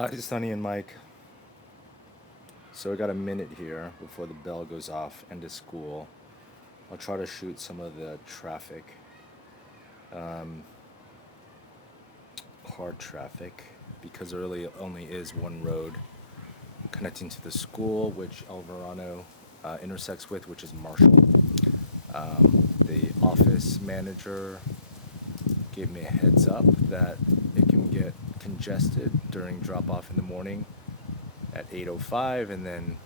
Hi, Sunny and Mike. So I got a minute here before the bell goes off end of school. I'll try to shoot some of the traffic, um, car traffic, because there really only is one road connecting to the school, which El Verano intersects with, which is Marshall. The office manager gave me a heads up that it can get congested during drop off in the morning at 8:05 and then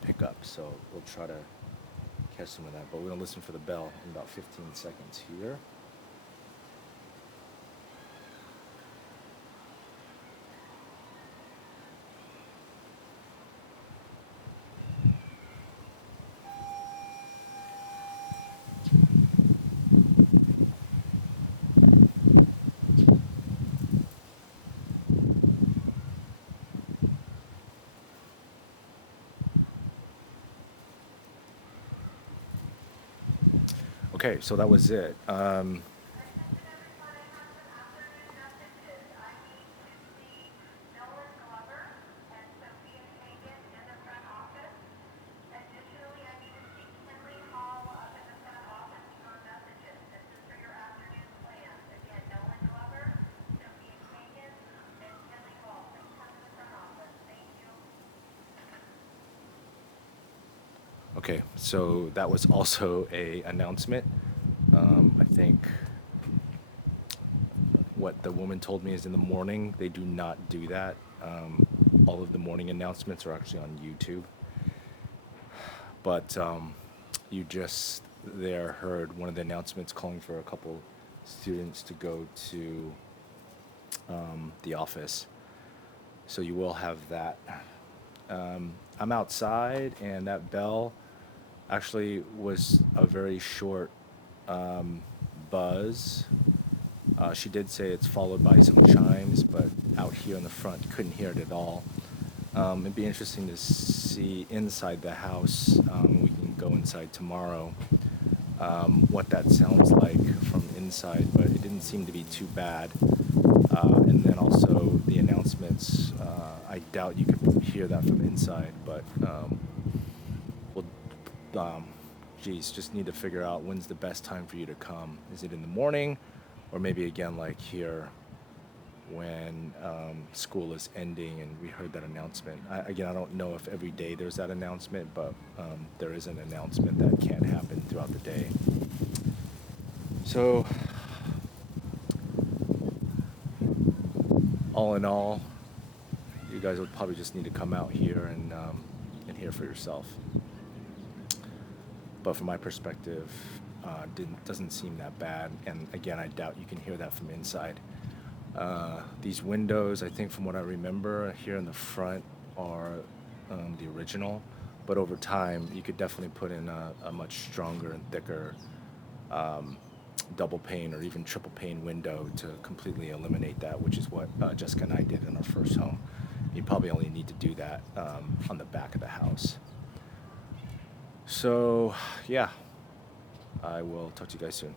pick up. So we'll try to catch some of that. But we're going to listen for the bell in about 15 seconds here. Okay, so that was it. Okay, so that was also a announcement. I think what the woman told me is in the morning they do not do that. All of the morning announcements are actually on YouTube. But you just there heard one of the announcements calling for a couple students to go to the office. So you will have that. I'm outside, and that bell actually was a very short buzz. She did say it's followed by some chimes, but out here in the front, couldn't hear it at all. It'd be interesting to see inside the house. We can go inside tomorrow. What that sounds like from inside, but it didn't seem to be too bad. And then also the announcements. I doubt you could hear that from inside, but we'll, um, geez, just need to figure out when's the best time for you to come. Is it in the morning, or maybe again like here when school is ending and we heard that announcement. Again, I don't know if every day there's that announcement, but there is an announcement that can happen throughout the day. So, all in all, you guys would probably just need to come out here and hear for yourself. But from my perspective, doesn't seem that bad. And again, I doubt you can hear that from inside. These windows, I think from what I remember here in the front, are the original. But over time, you could definitely put in a much stronger and thicker double pane or even triple pane window to completely eliminate that, which is what Jessica and I did in our first home. You probably only need to do that on the back of the house. So, yeah, I will talk to you guys soon.